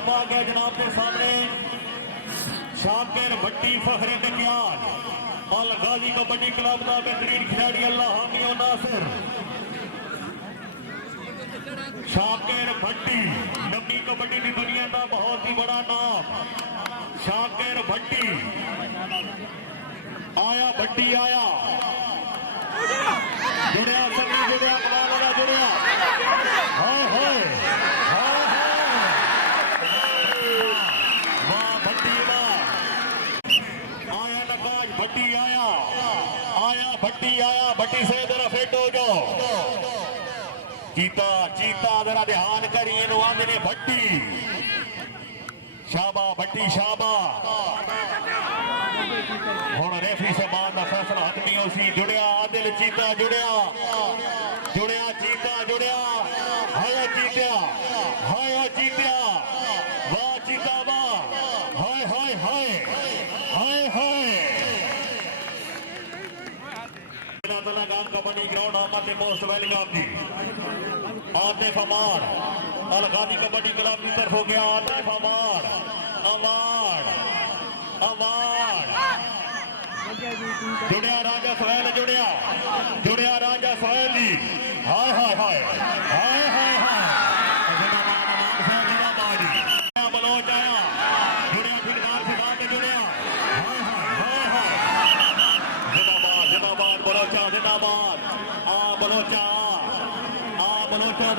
खिताब आ गया जनाब के सामने। शाकिर भट्टी फखरे टकियाल अल गाजी कबड्डी क्लब का बेहतरीन खिलाड़ी अल्लाह हामी और नासिर। शाकिर भट्टी नमी कबड्डी की दुनिया का बहुत ही बड़ा नाम। शाकिर भट्टी आया, भट्टी आया, जुड़िया सभी जुड़िया कमाल वाला जुड़िया। हाय हाय हाय वाह भट्टी वाह। आया नकाश भट्टी आया, आया भट्टी आया, भट्टी से जरा फिट हो जाओ। चीता चीता जरा ध्यान करिए आंदे ने भट्टी। शाबा भट्टी शाबा। हुण रेफरी साहब का फैसला हटमी उसी। जुड़िया आदिल चीता जुड़िया, जुड़िया चीता जुड़िया। हाय चीत्या, हाय चीत्या, वाह चीता वाह। हाय हाय हाय हाय हाय। गांव कबड्डी ग्राउंड आमद मोस्ट वेलकम जी। आतिफ अमार अल गाजी कबड्डी क्लब की तरफ हो गया। आतिफ अमार अवार्ड अवार्ड। जुड़िया राजा सोहेल जुड़िया, जुड़िया राजा सोहेल जी। हाय हाय हाय हाय हाय हाय। बलोच आया, जुड़िया ठिकदार से बात जुड़िया। हाय हाय हाय हाय। जिंदाबाद जिंदाबाद बलोचा जिंदाबाद। आ बलोचा, आ बलोचा।